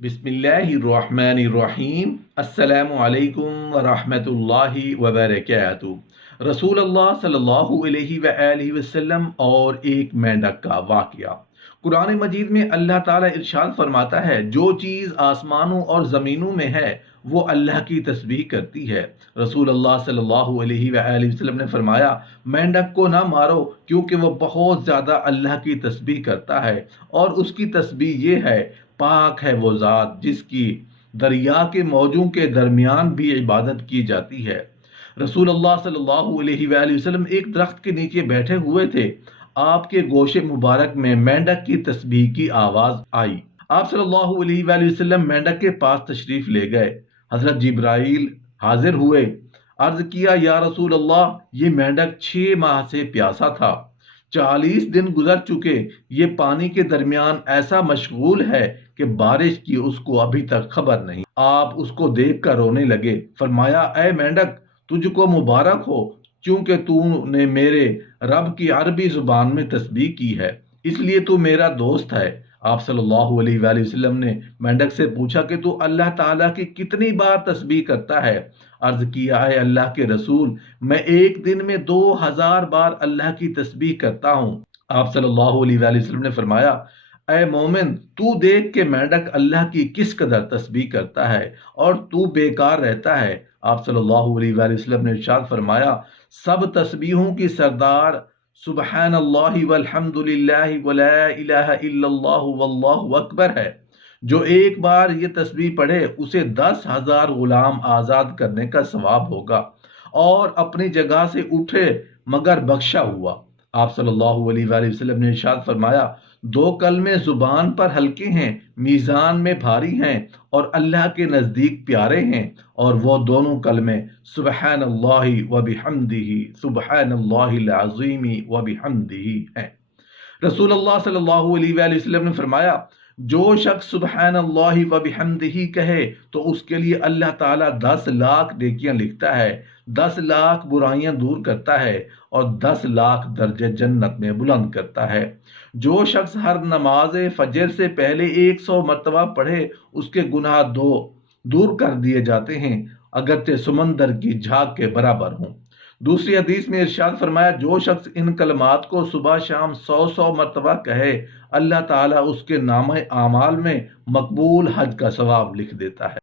बिस्मिल्लाहिर्रहमानिर्रहीम। अस्सलामु अलैकुम वरहमतुल्लाहि वबरकातुहू। रसूल अल्लाह सल्लल्लाहु अलैहि वआलिहि वसल्लम और एक मेंढक का वाक़या। कुरान मजीद में अल्लाह ताला इरशाद फरमाता है, जो चीज़ आसमानों और ज़मीनों में है वो अल्लाह की तस्बीह करती है। रसूल अल्लाह सल्लल्लाहु अलैहि वआलिहि वसल्लम ने फरमाया, मेंढक को ना मारो क्योंकि वो बहुत ज़्यादा अल्लाह की तस्बीह करता है, और उसकी तस्बीह ये है, पाक है वो ज़ात जिसकी दरिया के मौजों के दरमियान भी इबादत की जाती है। रसूल अल्लाह सल्लल्लाहु अलैहि वसल्लम एक दरख्त के नीचे बैठे हुए थे। आपके गोशे मुबारक में मेंढक की तस्बीह की आवाज़ आई। आप सल्लल्लाहु अलैहि वसल्लम मेंढक के पास तशरीफ ले गए। हज़रत जिब्राइल हाजिर हुए। अर्ज किया, या रसूल अल्लाह, ये मेंढक 6 माह से प्यासा था। 40 दिन गुजर चुके, ये पानी के दरमियान ऐसा मशगूल है कि बारिश की उसको अभी तक खबर नहीं। आप उसको देख कर रोने लगे। फरमाया, ऐ मेंढक, तुझको मुबारक हो, क्योंकि तूने मेरे रब की अरबी जुबान में तस्बीह की है, इसलिए तू मेरा दोस्त है। आप सल्लल्लाहु अलैहि वसल्लम ने मेंढक से पूछा कि तू अल्लाह ताला की कितनी बार तस्बीह करता है? अर्ज किया, है अल्लाह के रसूल, मैं एक दिन में 2000 बार अल्लाह की तस्बीह करता हूँ। आप सल्लल्लाहु अलैहि वसल्लम ने फरमाया, ऐ मोमिन, तू देख के मेंढक अल्लाह की किस कदर तस्बीह करता है और तू बेकार रहता है। आप सल्लल्लाहु अलैहि वसल्लम ने इरशाद फरमाया, सब तस्बीहों की सरदार सुबहानल्लाहि वल्हम्दुलिल्लाहि वला इलाहा इल्लल्लाहु वल्लाहु अकबर है। जो एक बार ये तस्बीह पढ़े उसे 10,000 गुलाम आज़ाद करने का सवाब होगा, और अपनी जगह से उठे मगर बख्शा हुआ। आप सल्लल्लाहु अलैहि वसल्लम ने इरशाद फरमाया, दो कलमे जुबान पर हल्के हैं, मीज़ान में भारी हैं और अल्लाह के नज़दीक प्यारे हैं, और वो दोनों कलमे सुबहानल्लाहि व बिहम्दिही सुबहानल्लाहिल अज़ीमी व बिहम्दिही हैं। रसूल अल्लाह सल्लल्लाहु अलैहि वसल्लम ने फरमाया, जो शख्स सुबहानल्लाहि व बिहम्दिही कहे तो उसके लिए अल्लाह ताला 10 लाख नेकियां लिखता है, 10 लाख बुराइयां दूर करता है और 10 लाख दर्जे जन्नत में बुलंद करता है। जो शख्स हर नमाज फजर से पहले 100 मरतबा पढ़े उसके गुनाह दूर कर दिए जाते हैं, अगरचे समंदर की झाग के बराबर हों। दूसरी हदीस में इरशाद फरमाया, जो शख्स इन कलमात को सुबह शाम 100 मरतबा कहे, अल्लाह ताला उसके नामे आमाल में मकबूल हज का सवाब लिख देता है।